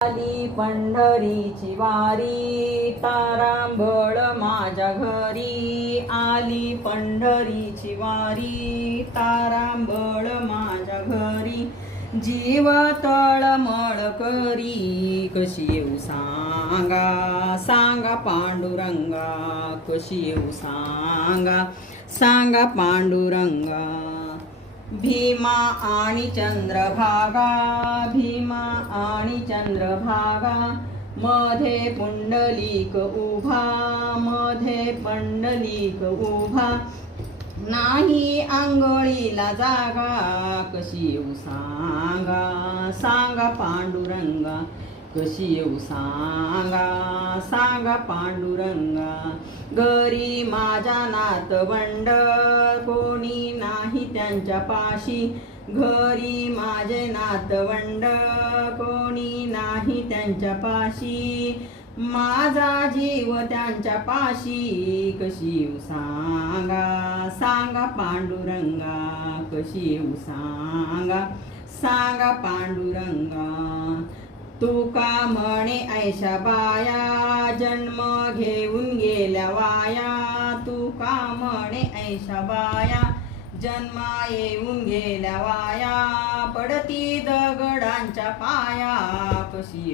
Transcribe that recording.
आली पंढरीची वारी तारांबळ माझ्या घरी. आली पंढरीची वारी तारांबळ माझ्या घरी. जीव तळमळ करी कशी येऊ सांगा सांगा पांडुरंगा. कशी येऊ सांगा सांगा पांडुरंगा. भीमा आणि चंद्रभागा भीमा आणि चंद्रभागा. मध्ये पुंडलिक उभा मध्ये पुंडलिक उभा. नाही आंघोळीला जागा. कशी येऊ सांगा सांगा पांडुरंगा. कशी येऊ सांगा सांगा पांडुरंगा. घरी माझ्या नातवंड कोणी नाही त्यांच्या पाशी. घरी माझे नातवंड कोणी नाही त्यांच्या पाशी. माझा जीव त्यांच्या पाशी. कशी येऊ सांगा सांगा पांडुरंगा. कशी येऊ सांगा सांगा पांडुरंगा. तुका म्हणे ऐशा बाया जन्म घेऊन गेल्या वाया. तुका म्हणे ऐशा बाया जन्मा येऊन गेल्या वाया. पडती दगडांच्या पाया. कशी